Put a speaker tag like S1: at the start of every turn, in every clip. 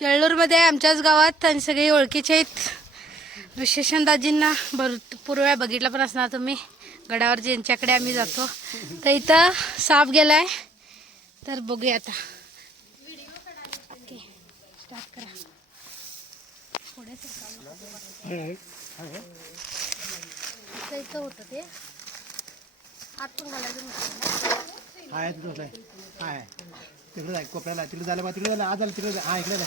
S1: येळ्ळूरमध्ये आहे आमच्याच गावात आणि सगळे ओळखीचे आहेत. विशेषण दाजींना भरपूर वेळा बघितलं पण असणार तुम्ही. गडावर ज्यांच्याकडे आम्ही जातो. तर इथं साप गेलाय. तर बघूया आता. स्टार्ट करा. पुढे इथं होतं ते. आत पण घालायचं
S2: हाय तिथं आहे हाय. तिकडे जाय कोपऱ्याला तिकडे झालं बा तिकडे झालं आज झालं तिकडे हा म्हणजे इकडे जाय.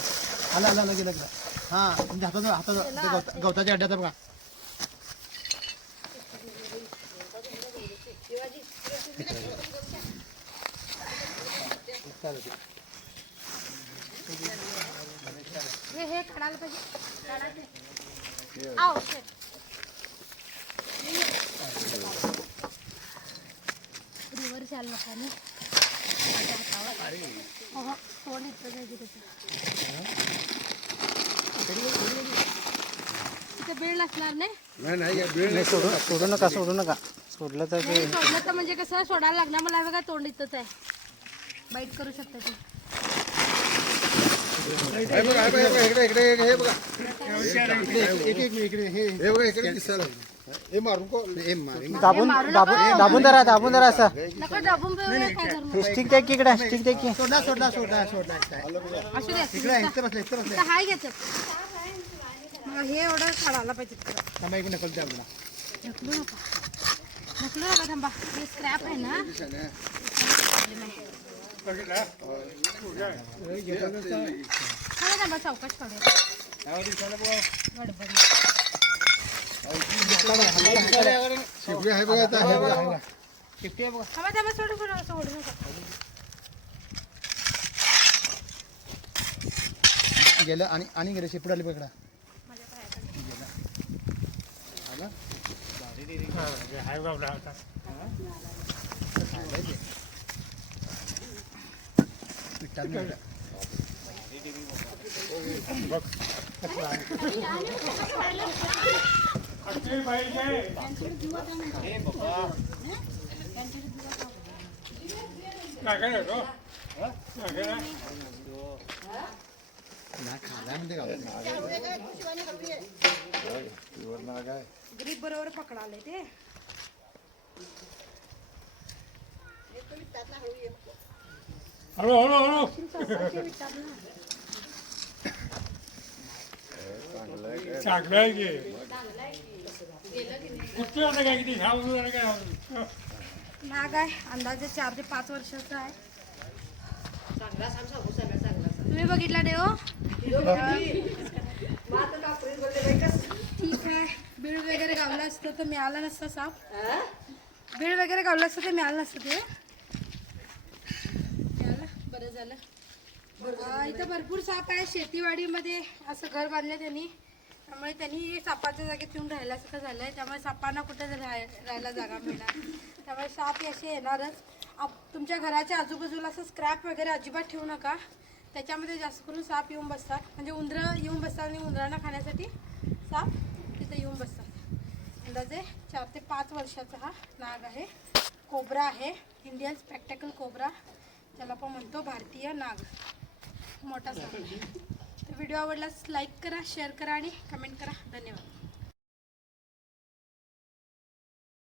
S2: आलं आलं आलं गेलं गेलं. हा तुमच्या हातात हातात गवताच्या अड्ड्याचा बघा.
S1: हे हे काढायला पाहिजे. आलं लोकांनी तोंड जायचं त्याचं. बेळ असणार नाही?
S2: नाही सोडू सोडू नका सोडू नका. सोडलं तर
S1: नाही, सोडलं तर म्हणजे कसं सोडायला लागणार. मला बघा तोंड इथंच आहे. बाईट करू शकता ते
S2: हे बघा हे बघा इकडे इकडे हे बघा. एक एक इकडे हे हे बघा इकडे दिसायला
S1: दाबून दाबून
S3: दाबून धरा दाबून धरा असं.
S1: नका दाबून बघूया काय धर्म
S3: स्टिक द्या की इकडे स्टिक द्या की.
S2: सोडला सोडला सोडला सोडला
S1: असू दे
S2: इकडे आहे, इथं बसले इथं बसले.
S1: इथं हाय घ्यायचं मग हे एवढं काढायला पाहिजे तिकडं.
S2: थांबा इकडे नकल द्या मला
S1: ढकलू नका. ढकलू नका थांबा. हे स्क्रॅप आहे ना. थांबा थांबा चौकश काढूया गडबड
S2: शिवडी आहे बघा आता, हे बघा हे बघा. शिवटी आहे बघा
S1: थांबा थांबा सोडू सोडू सोडू नका
S2: गेलं आणि आणि गेलं शिपड आली बघा. नाही, खाल्लाय म्हणते गावात.
S1: ग्रीप बरोबर पकडाले ते
S4: चांगलं आहे की. कुठं काय किती? ह्या काय
S1: आहे. अंदाजे चार ते पाच वर्षाचा आहे. तुम्ही बघितला देव हो? ठीक आहे. बीळ वगैरे गावलं असतं तर मिळालं नसतं साप. बीळ वगैरे गावलं असतं तर मिळालं नसतं ते. मिळालं? बरं झालं. अं, इथं भरपूर साप आहे. शेतीवाडीमध्ये असं घर बांधलं त्यांनी. त्यामुळे त्यांनी सापाच्या जागेत येऊन राहिल्यासारखं झालं आहे त्यामुळे सापांना कुठे राहाय राहायला जागा मिळणार. त्यामुळे साप असे येणारच. आप तुमच्या घराच्या आजूबाजूला असं स्क्रॅप वगैरे अजिबात ठेवू नका. त्याच्यामध्ये जास्त करून साप येऊन बसतात. म्हणजे उंदरं येऊन बसतात आणि उंदरांना खाण्यासाठी साप तिथे येऊन बसतात. अंदाजे चार ते पाच वर्षाचा हा नाग आहे. कोबरा आहे. इंडियन स्पेक्टॅकल कोबरा ज्याला आपण म्हणतो भारतीय नाग. मोठा साप आहे. व्हिडिओ आवडल्यास लाईक करा शेअर करा आणि कमेंट करा. धन्यवाद.